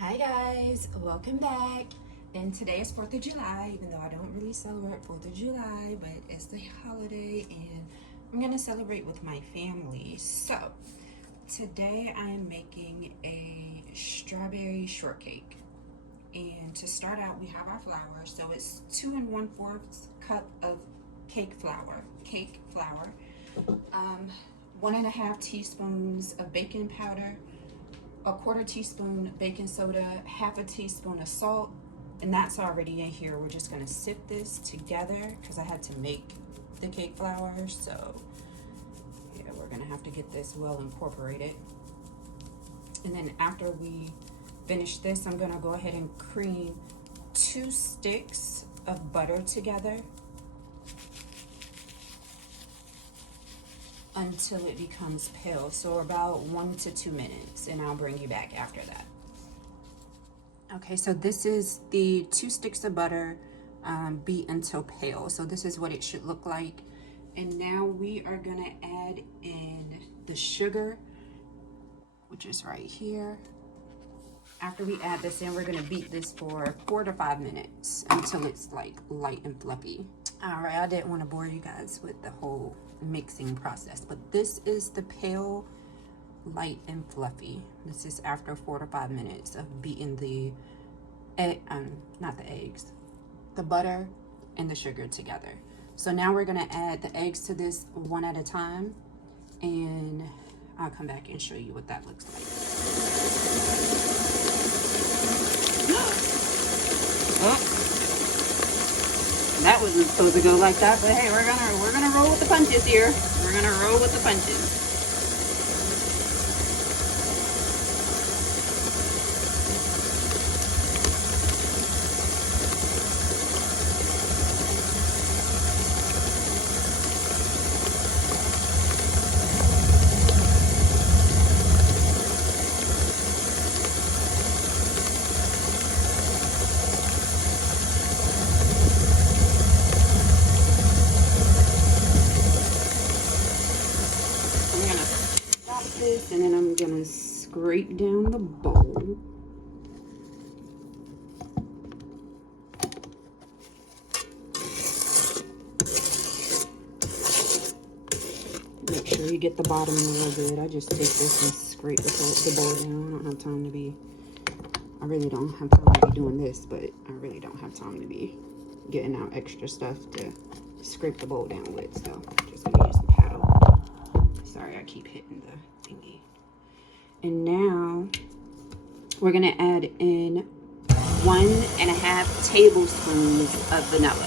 Hi guys, welcome back. And today is 4th of July, even though I don't really celebrate 4th of July, but it's the holiday and I'm gonna celebrate with my family. So today I am making a strawberry shortcake. And to start out, we have our flour. So it's 2 1/4 cup of cake flour, um, 1.5 teaspoons of baking powder, a 1/4 teaspoon baking soda, 1/2 teaspoon of salt, and that's already in here. We're just gonna sift this together because I had to make the cake flour. So yeah, we're gonna have to get this well incorporated. And then after we finish this, I'm gonna go ahead and cream 2 sticks of butter together until it becomes pale, so about 1 to 2 minutes, and I'll bring you back after that. Okay, so this is the 2 sticks of butter beat until pale. So this is what it should look like. And now we are gonna add in the sugar, which is right here. After we add this in, we're gonna beat this for 4 to 5 minutes until it's like light and fluffy. All right, I didn't want to bore you guys with the whole mixing process, but this is the pale, light and fluffy. This is after 4 to 5 minutes of beating the not the eggs, the butter and the sugar together. So now we're gonna add the eggs to this one at a time, and I'll come back and show you what that looks like. Oh. That wasn't supposed to go like that, but hey, we're gonna roll with the punches here. We're gonna roll with the punches. This, and then I'm gonna scrape down the bowl. Make sure you get the bottom real good. I just take this and scrape the bowl down. I don't have time to be, I really don't have time to be doing this, but I really don't have time to be getting out extra stuff to scrape the bowl down with. So I'm just gonna use the paddle. Sorry, I keep hitting the thingy. And now we're gonna add in 1.5 tablespoons of vanilla.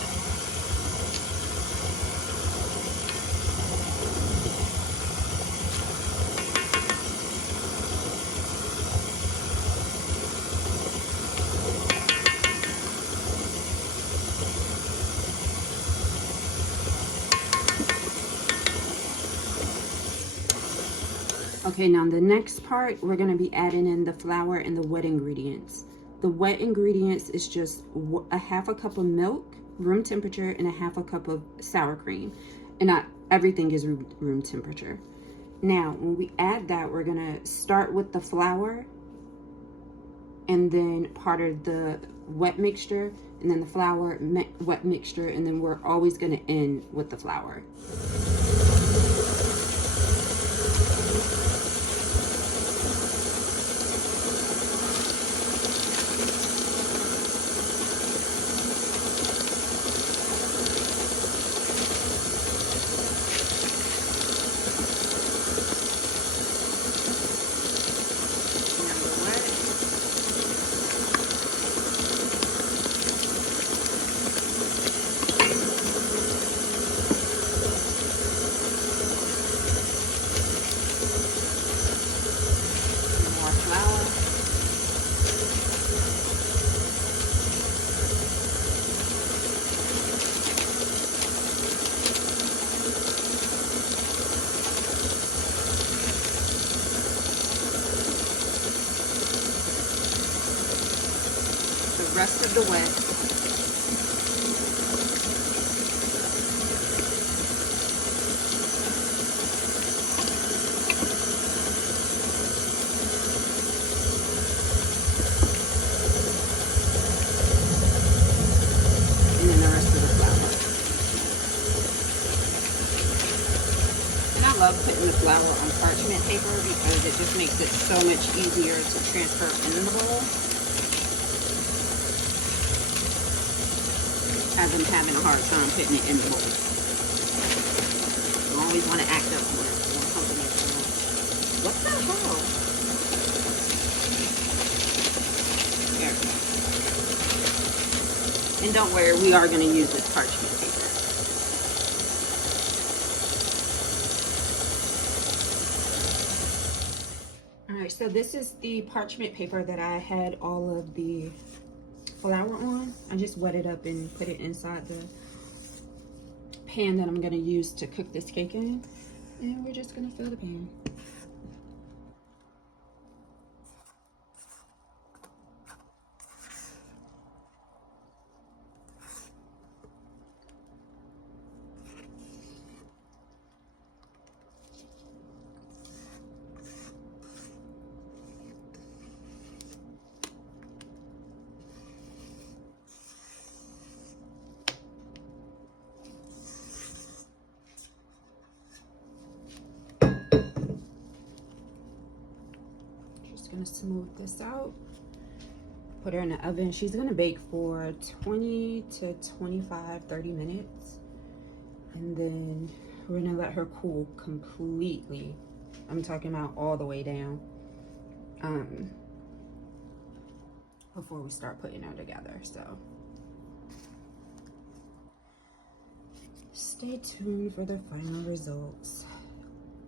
Okay, now the next part, we're gonna be adding in the flour and the wet ingredients. The wet ingredients is just 1/2 cup of milk, room temperature, and 1/2 cup of sour cream. And not everything is room temperature. Now, when we add that, we're gonna start with the flour and then part of the wet mixture, and then the flour, wet mixture, and then we're always gonna end with the flour. Rest of the wet. flour on parchment paper because it just makes it so much easier to transfer in the bowl. As I'm having a hard time putting it in the bowl. You always want to act up when something is wrong. What the hell? There we go. And don't worry, we are going to use this parchment paper. Alright, so this is the parchment paper that I had all of the flour on. I just wet it up and put it inside the pan that I'm going to use to cook this cake in. And we're just going to fill the pan. Gonna smooth this out, put her in the oven. She's gonna bake for 20 to 30 minutes, and then we're gonna let her cool completely. I'm talking about all the way down, before we start putting her together. So stay tuned for the final results.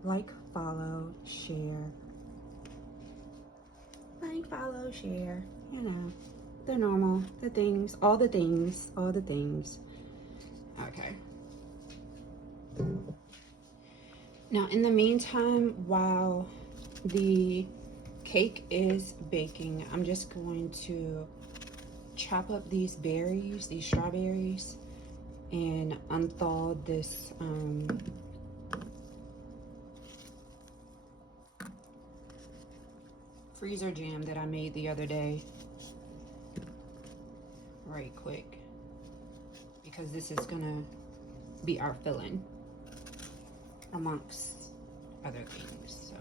Like, follow, share. Like, follow, share, you know, the normal, the things, all the things, all the things. Okay. Now, in the meantime, while the cake is baking, I'm just going to chop up these berries, these strawberries, and unthaw this freezer jam that I made the other day right quick, because this is gonna be our filling amongst other things. So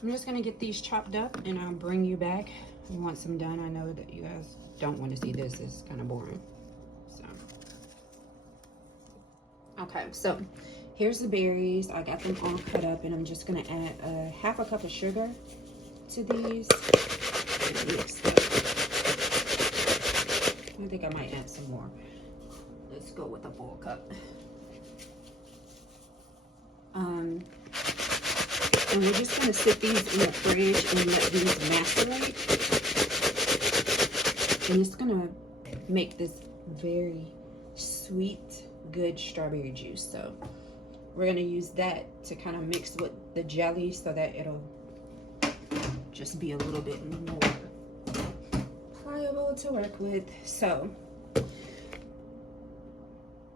I'm just gonna get these chopped up and I'll bring you back once I'm done. I know that you guys don't want to see this, it's kind of boring. So okay, so here's the berries. I got them all cut up, and I'm just gonna add half a cup of sugar to these. I think I might add some more. Let's go with a full cup. And we're just gonna sit these in the fridge and let these macerate. And it's gonna make this very sweet, good strawberry juice. So we're gonna use that to kind of mix with the jelly so that it'll just be a little bit more pliable to work with. So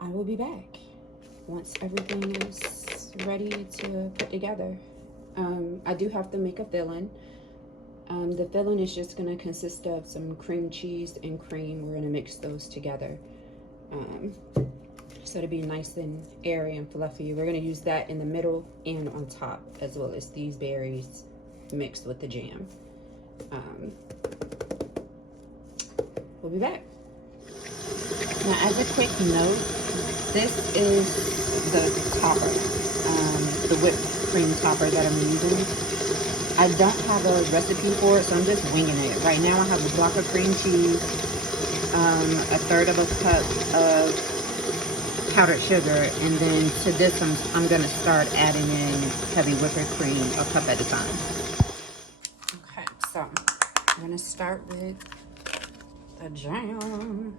I will be back once everything is ready to put together. I do have to make a filling. The filling is just going to consist of some cream cheese and cream. We're going to mix those together, so to be nice and airy and fluffy. We're going to use that in the middle and on top, as well as these berries mixed with the jam. We'll be back. Now, as a quick note, this is the topper, the whipped cream topper that I'm using. I don't have a recipe for it, so I'm just winging it. Right now I have a block of cream cheese, a third of a cup of powdered sugar, and then to this I'm going to start adding in heavy whipped cream a cup at a time. Okay, so I'm going to start with the jam.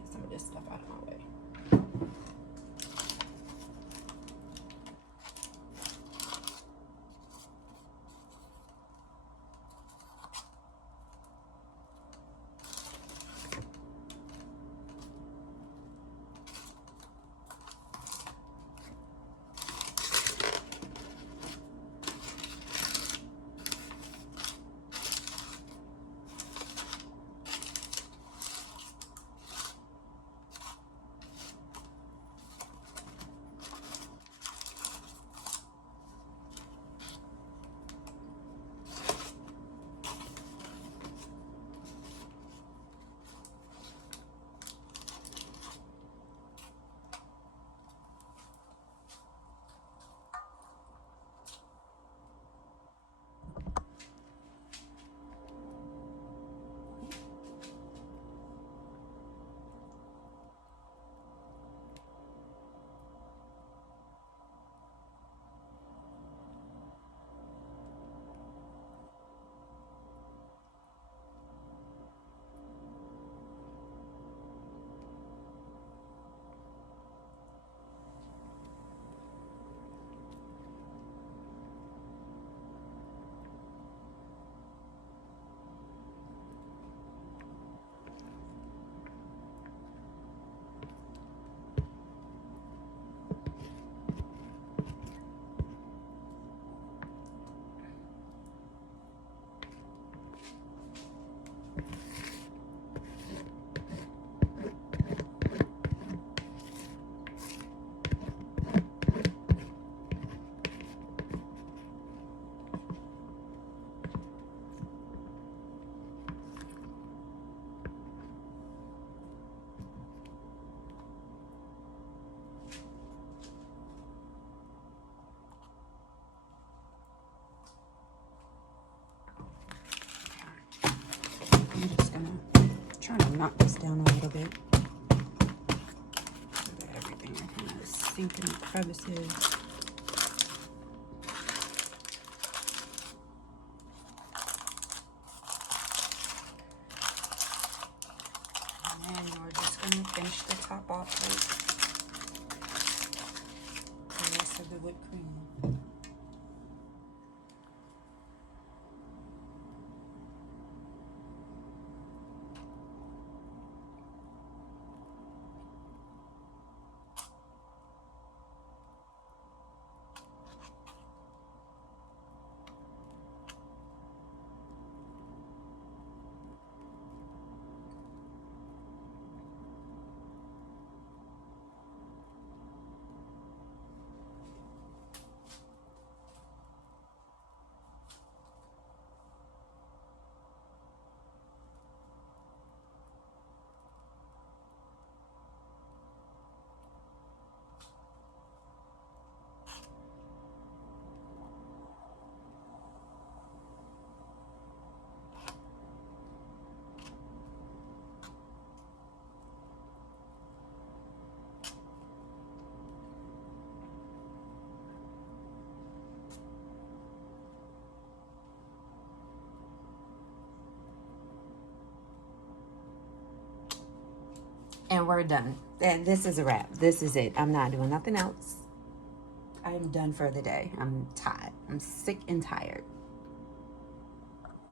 get some of this stuff out of my way. I'm just gonna try to knock this down a little bit so that everything can kind of sink in the crevices. And then we're just gonna finish the top off with the rest of the whipped cream. And we're done. And this is a wrap. This is it. I'm not doing nothing else. I am done for the day. I'm tired. I'm sick and tired.